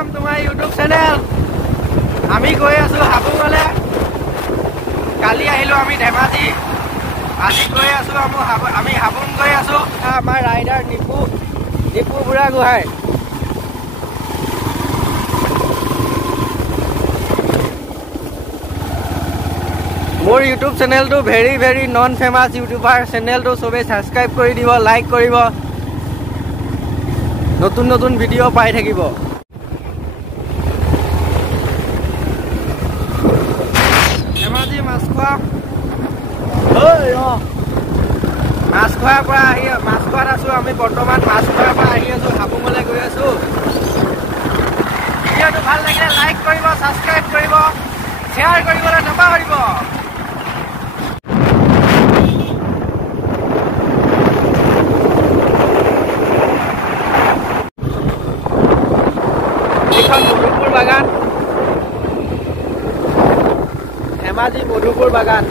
Welcome to my YouTube channel आमी गई आसो हाबुंगले काली आहिलो आमी धेमाजी আজি गई आसो आमी हाबुंग गई आसो आमार राइडर निपु बुरा गोहाई मोर यूट्यूब चैनल तो भेरी नन फेमास यूट्यूबर चैनल तो सबे सब्सक्राइब कर दिबो लाइक करिबो नतुन भिडिओ पाई থাকিব धेमाजी माछखोৱা माछखোৱাৰ পৰা আহি মাছখোৱাত আছো আমি বৰ্তমান মাছখোৱাৰ পৰা আহি আছো হাবুঙলৈ গৈ আছো ভিডিঅটো ভাল লাগিলে লাইক কৰিব সাবস্ক্ৰাইব কৰিব শেয়াৰ কৰিবলৈ নাপাহৰিব मधुपुर बागान धेमाजी मधुपुर बागान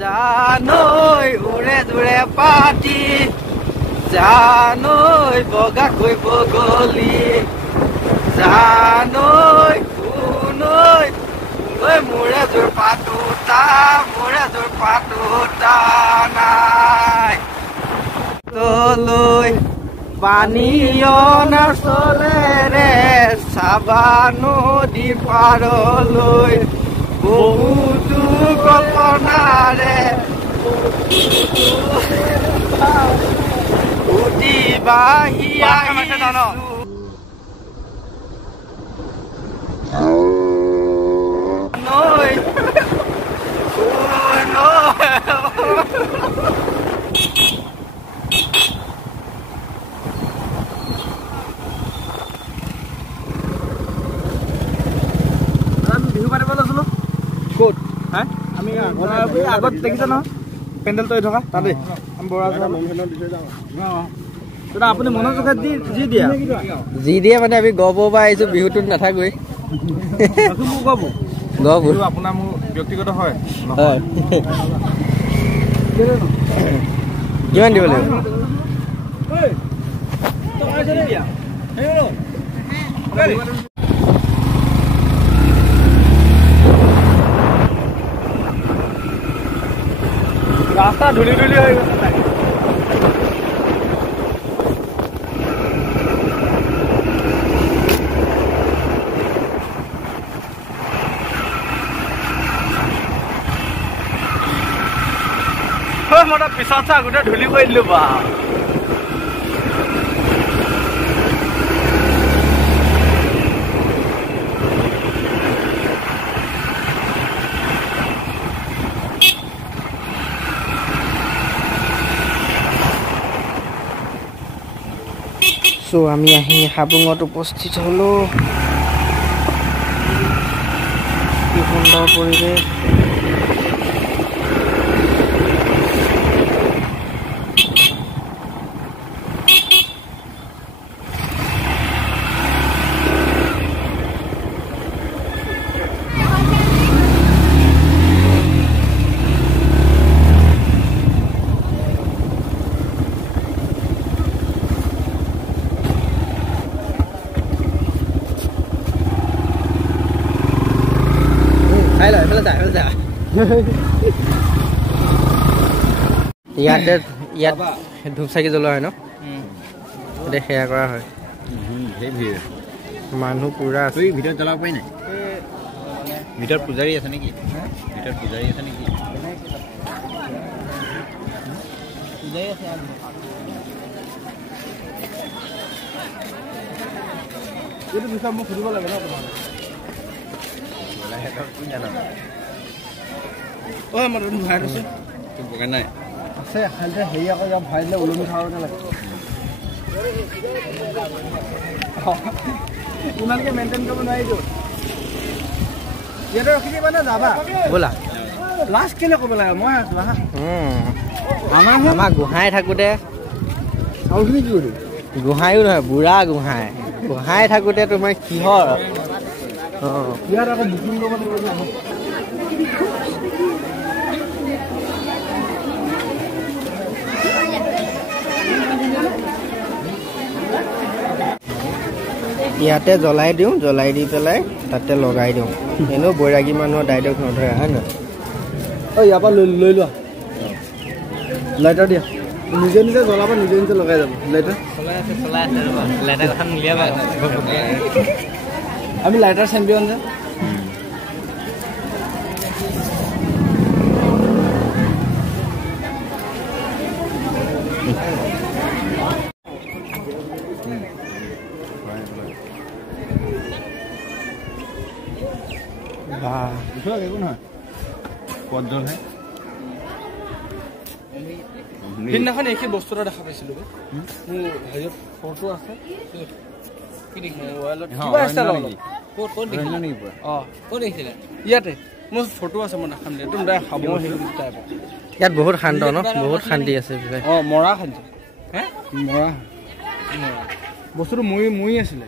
जानोई उरे दुरे पाटी जानोई बगा कोई बगली जानोई कुनोई ओए मोरे जोर पाटुटा नाय तोलोई पानियना चले रे साबानो दी पारलोई बहुतु कल्पना रे उठी बाही आइसु Noi. Oh no. বিহু পাতিব লৈছিলো ক'ত হা আমি আগত দেখিছে ন পেণ্ডেল তৈ থকা তাতে আমি বৰা দাদা আপুনি মনৰ জোখত যি দিয়ে মানে আমি গব বা আহিছো বিহুটোত নাথাকোই গব আপোনাৰ মোৰ ব্যক্তিগত হয় কিমান দিব লাগিব रास्ता धुली हो गया मोटा पिछा से आगुटे धुली कर दिलो बा सो आमी आही हाबुङত उपस्थित हलो কি সুন্দৰ পৰিৱেশ ইয়াত ধূপ চাকি জ্বলোৱা হয় ন সেয়া কৰা হয় মানুহ পুৰা আছে ভিতৰত জ্বলাব পাৰি নাই ভিতৰত পূজাৰী আছে নেকি এইটো বিষয় মোক সুধিব লাগে ন তোমাৰ মই ভৰাই আছো বগা নাই আছে খালি হেৰি আকৌ যাম ভৰাই দিলে ওলমি খাবলৈ লাগে ইমানকে মেইনটেইন কৰিব নোৱাৰিতো ইয়াতে ৰখি দিবা না যাবা ব'লা লাষ্ট কেলে ক'ব লাগে মই আছো হা আমাৰ গোহাঁই থাকোঁতে চাউলখিনি কি কৰিলি গোহাঁইও নহয় বুঢ়া গোহাঁই থাকোঁতে তোমাৰ কিহৰ ইয়াৰ আগত বুকিং কৰিব লাগিব। ইয়াতে জ্বলাই দিওঁ, জ্বলাই দি পেলাই তাতে লগাই দিওঁ। এনেও বৈৰাগী মানুহৰ ডাইৰেক্ট নধৰে হয় নহয়? ইয়াৰ পৰা লৈ লোৱা লাইটাৰ দিয়া, নিজে নিজে জ্বলাব, নিজে নিজে লগাই যাব। লাইটাৰ লাইটাৰ কথা উলিয়াবা, আমি লাইটাৰ চেম্পিয়ন যে। একো নহয় কত জল হে সিদিনাখন একে বস্তু এটা দেখা পাইছিলো মোৰ হেৰিত ফটো আছে ইয়াতে মোৰ ফটো আছে মই দেখাম একদম ইয়াত বহুত শান্ত ন, বহুত শান্তি আছে। মৰা শান্তি মৰা বস্তুটো মই আছিলে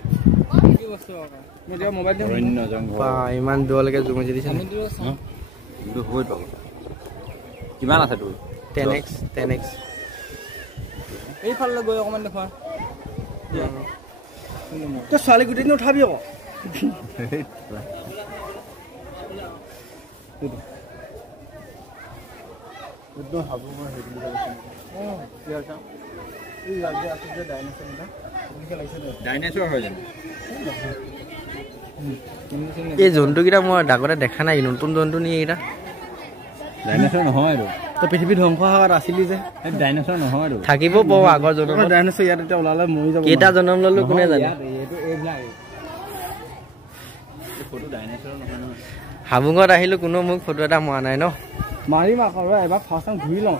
ইমান দূৰলৈকে জুমুচি দিছে কিমান আছে তোৰ 10x এইফালে গৈ অকমান দেখুৱা তই ছোৱালী গোটেইখিনি উঠাবি আকৌ এই জন্তুকেইটা মই ডাকতে দেখা নাই, নতুন জন্তু নি এইকেইটা ডাইনোসৰ নহয় আৰু তই পৃথিৱী ধ্বংস হোৱাত আছিলি যে ডাইনোসৰ নহয় আৰু থাকিব পাব আগৰ জন্ম ডাইনোসৰ ইয়াত এতিয়া ওলালে মৰি যাব। কেইটা জন্ম ললো কোনে জানে? হাবুঙত আহিলো কোনো মোক ফটো এটা মৰা নাই ন। মাৰিম আকৌ এবাৰ ফাৰ্ষ্ট টাইম ঘূৰি লওঁ।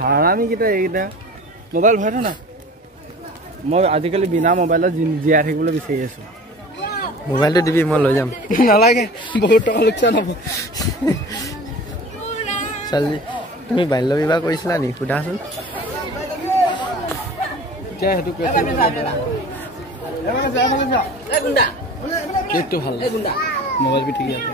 হাৰামি কেইটা এইকেইটা মোবাইল ভৰাই থ না, মই আজিকালি বিনা মোবাইলত জীয়াই থাকিবলৈ বিচাৰি আছো। মোবাইলটো দিবি মই লৈ যাম। নালাগে বহুত টকা লোকচান হ'ব। চালি তুমি বাল্য বিবাহ কৰিছিলা নি সোধাচোন। সেইটো ভাল মোবাইল বি ঠিকে আছে।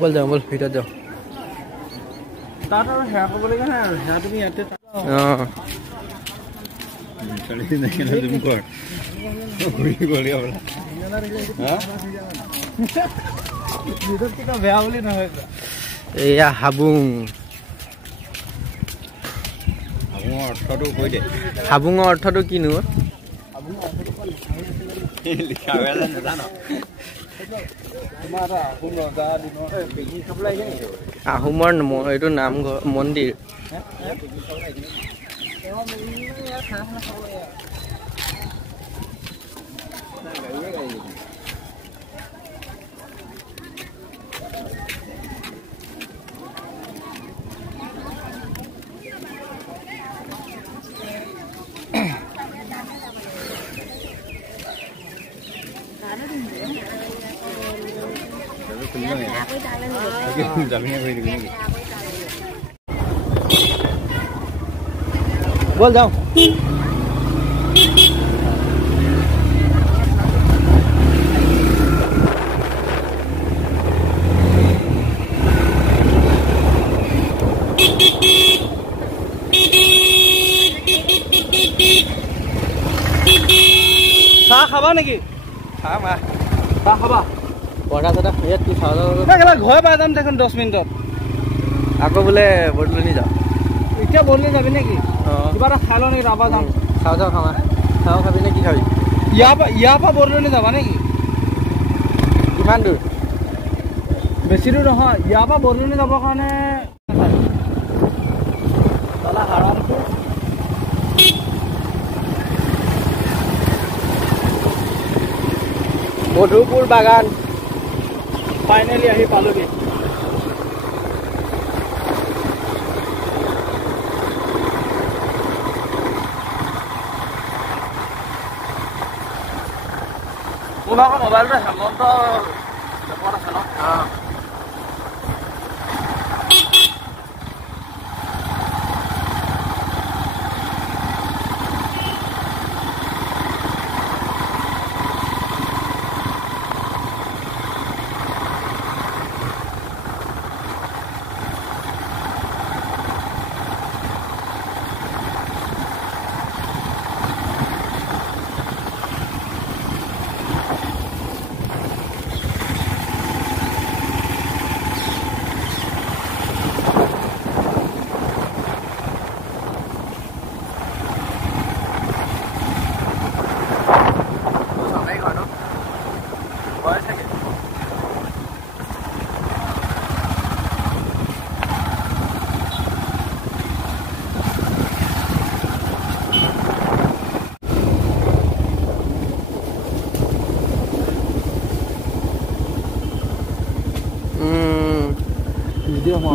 বল যাওঁ বল ভিতৰত যাওঁ। তাত আৰু সেয়া ক'বলগীয়া নাই আৰু সেয়া তুমি ইয়াতে বেয়া বুলি নহয়। এয়া হাবুং, হাবুঙৰ অৰ্থটো কিনো? আহোমৰ এইটো নামঘৰ মন্দিৰ। বল যাও। চাহ খাবা নেকি? চাহ খাবা পঢ়া চা ইয়াত কি খাওয়া ঘৰ পাই যাম দেখোন 10 মিনিটত। আকৌ বোলে বদলনি যাওঁ। এতিয়া বদলি যাবি নেকি? কিবা এটা খাই ল নেকি? ৰাবা যাম। চাও খাবা। চাও খাবি নে কি খাবি? ইয়াৰ পৰা বদলনি যাবা নেকি? কিমান দূৰ? বেছি দূৰ নহয়, ইয়াৰ পৰা বদলনি যাবৰ কাৰণে মধুপুৰ বাগান ফাইনেলি আহি পালোগে। মোৰ মোবাইলটো হেমন্ত আছে ন?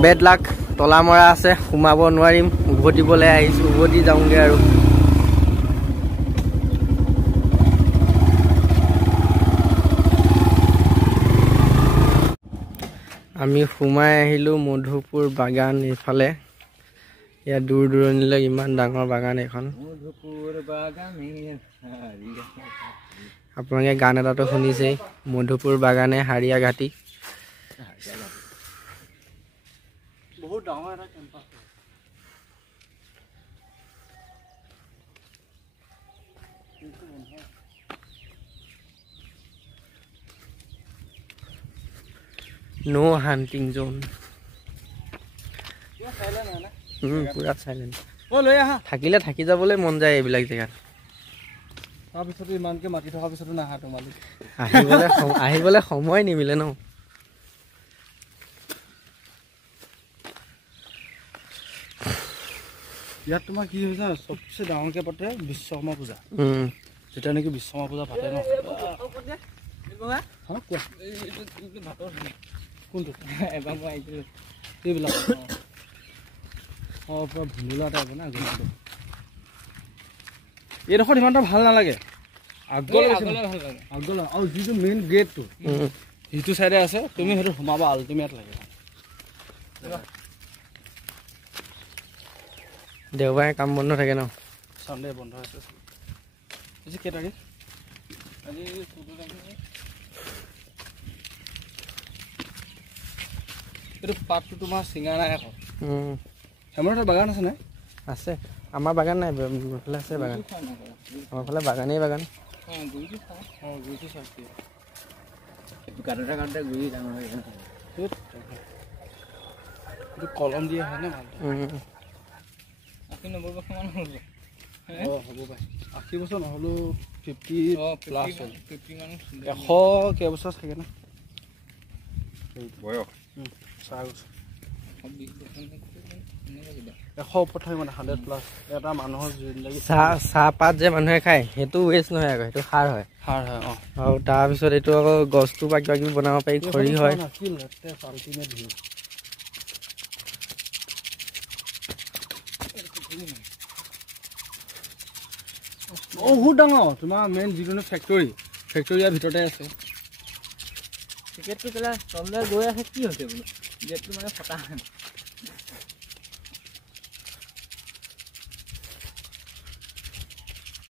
বেড লাক তলা মৰা আছে সোমাব নোৱাৰিম উভতিবলৈ আহিছোঁ উভতি যাওঁগৈ আৰু আমি সোমাই আহিলোঁ মধুপুৰ বাগান এইফালে ইয়াত দূৰ দূৰণিলৈ ইমান ডাঙৰ বাগান এখন আপোনালোকে গান এটাতো শুনিছেই মধুপুৰ বাগানে হাৰিয়া ঘাটি বহুত ডাঙৰ এটা কেম্পাছ নো হান্টিং জোন পুৰা চাইলেণ্ট থাকিলে থাকি যাবলৈ মন যায় এইবিলাক জেগাত তাৰপিছতো ইমানকে মাতি থকাৰ পিছতো নাহা তোমালোক আহিবলৈ সময় নিমিলে ন ইয়াত তোমাৰ কি হৈছে চবচে ডাঙৰকে পাতে বিশ্বকৰ্মা পূজা যেতিয়া নেকি বিশ্বকৰ্মা পূজা পাতে ন কোনটো এবাৰ মই আহিছিলোঁ এইবিলাক পুৰা ভুলুলা টাইপ না এইডোখৰত ইমান এটা ভাল নালাগে আগলৈ আৰু যিটো মেইন গেটটো সিটো চাইডে আছে তুমি সেইটো সোমাবা আল্টিমেট লাগে দেওবাৰে কাম বন্ধ থাকে ন চানডে বন্ধ আছে আজি কেই তাৰিখ আজি 14 তাৰিখ এইটো পাতটো তোমাৰ চিঙা নাই আকৌ আমাৰ এটা বাগান আছে নাই আছে আমাৰ বাগান নাই ফালে আছে বাগান আমাৰ ফালে বাগানেই বাগান কলম দিয়ে হয় নে ভাল 90 বছৰ মান হ'ল হ'ব পাই 80 বছৰ নহ'লেও 50 প্লাছ 50 মান 100 কেইবছৰ থাকে না বয়স 100 প্লাছ এটা মানুহৰ জিন্দগী চাহপাত যে মানুহে খায় সেইটো ৱেষ্ট নহয় আকৌ সেইটো সাৰ হয় আৰু তাৰপিছত এইটো আকৌ গছটো বা কিবা কিবি বনাব পাৰি খৰি হয় বহুত ডাঙৰ তোমাৰ মেইন যিটো ফেক্টৰী ভিতৰতে আছে টিকেটটো কেলা তললৈ গৈ আছে কি হৈছে বোলো গেটটো মানে ফটা